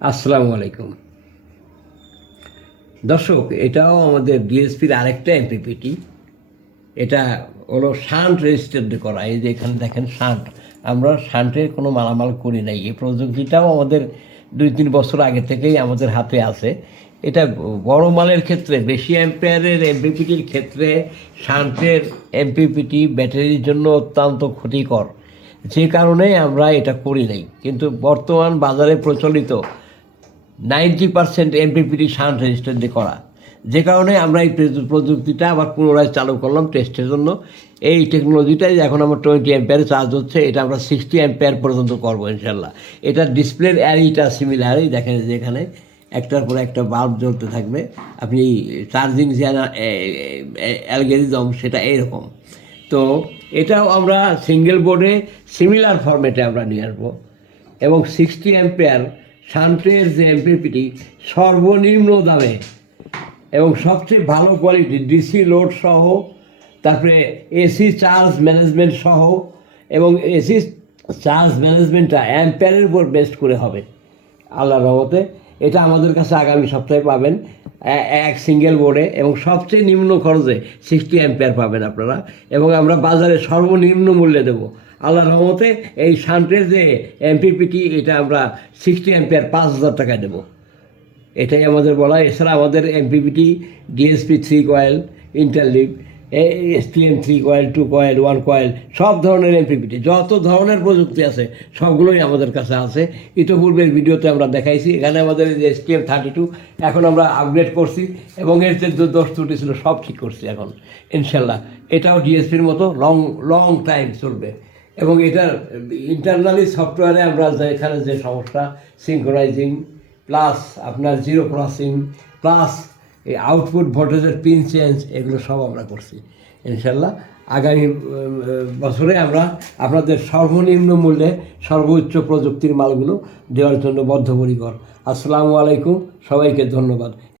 আসসালামু আলাইকুম দর্শক, এটাও আমাদের ডিএসপির আরেকটা এমপিপিটি। এটা হলো শান্ট রেজিস্টার্ড করা। এই যে এখানে দেখেন শান্ট, আমরা শান্টের কোনো মালামাল করি নাই। এই প্রযুক্তিটাও আমাদের 2-3 বছর আগে থেকেই আমাদের হাতে আছে। এটা বড় মালের ক্ষেত্রে, বেশি অ্যাম্পেয়ারের এমপিপিটির ক্ষেত্রে শান্টের এমপিপিটি ব্যাটারির জন্য অত্যন্ত ক্ষতিকর, যে কারণে আমরা এটা করি নাই। কিন্তু বর্তমান বাজারে প্রচলিত 90% এমপিপিটি শান্ট রেজিস্টার দিয়ে করা, যে কারণে আমরা এই প্রযুক্তিটা আবার পুনরায় চালু করলাম টেস্টের জন্য। এই টেকনোলজিটাই এখন আমার 20 অ্যাম্পিয়ারে চার্জ হচ্ছে, এটা আমরা 60 অ্যাম্পিয়ার পর্যন্ত করবো ইনশাল্লাহ। এটা ডিসপ্লের অ্যারিটা সিমিলারই, দেখেন যেখানে একটার পর একটা বাল্ব জ্বলতে থাকবে। আপনি চার্জিং যে অ্যালগোরিদম সেটা এইরকম। তো এটাও আমরা সিঙ্গেল বোর্ডে সিমিলার ফরম্যাটে আমরা নিয়ে আসবো। এবং 60 অ্যাম্পিয়ার শান্টের যে এমপিপিটি সর্বনিম্ন দামে এবং সবচেয়ে ভালো কোয়ালিটি, ডিসি লোড সহ, তারপরে এসি চার্জ ম্যানেজমেন্ট সহ, এবং এসি চার্জ ম্যানেজমেন্টটা অ্যাম্পিয়ারের উপর বেস্ট করে হবে আল্লাহর রহমতে। এটা আমাদের কাছে আগামী সপ্তাহে পাবেন এক সিঙ্গেল বোর্ডে, এবং সবচেয়ে নিম্ন খরচে 60 অ্যাম্পিয়ার পাবেন আপনারা। এবং আমরা বাজারে সর্বনিম্ন মূল্যে দেবো আল্লাহর রহমতে। এই শান্টের যে এমপিপিটি, এটা আমরা 60 অ্যাম্পিয়ার 5,000 টাকায় দেবো, এটাই আমাদের বলা। এছাড়া আমাদের MPPT DSP 3 coil, ইন্টারলিভ, STM 3 coil, 2 coil, 1 coil, সব ধরনের এমপিপিটি, যত ধরনের প্রযুক্তি আছে সবগুলোই আমাদের কাছে আছে। ইতিপূর্বের ভিডিওতে আমরা দেখাইছি। এখানে আমাদের যে এসটিএম 32 এখন আমরা আপগ্রেড করছি, এবং এর যে দোষ ত্রুটি ছিল সব ঠিক করছি এখন ইনশাল্লাহ। এটাও ডিএসপির মতো লং টাইম চলবে। এবং এটার ইন্টারনালি সফটওয়্যারে আমরা এখানে যে সমস্যা, সিঙ্ক্রোনাইজিং প্লাস আপনার জিরো ক্রসিং প্লাস এই আউটপুট ভোল্টেজের পিন চেঞ্জ, এগুলো সব আমরা করছি ইনশাল্লাহ। আগামী বছরে আমরা আপনাদের সর্বনিম্ন মূল্যে সর্বোচ্চ প্রযুক্তির মালগুলো দেওয়ার জন্য বদ্ধপরিকর। আসসালামু আলাইকুম, সবাইকে ধন্যবাদ।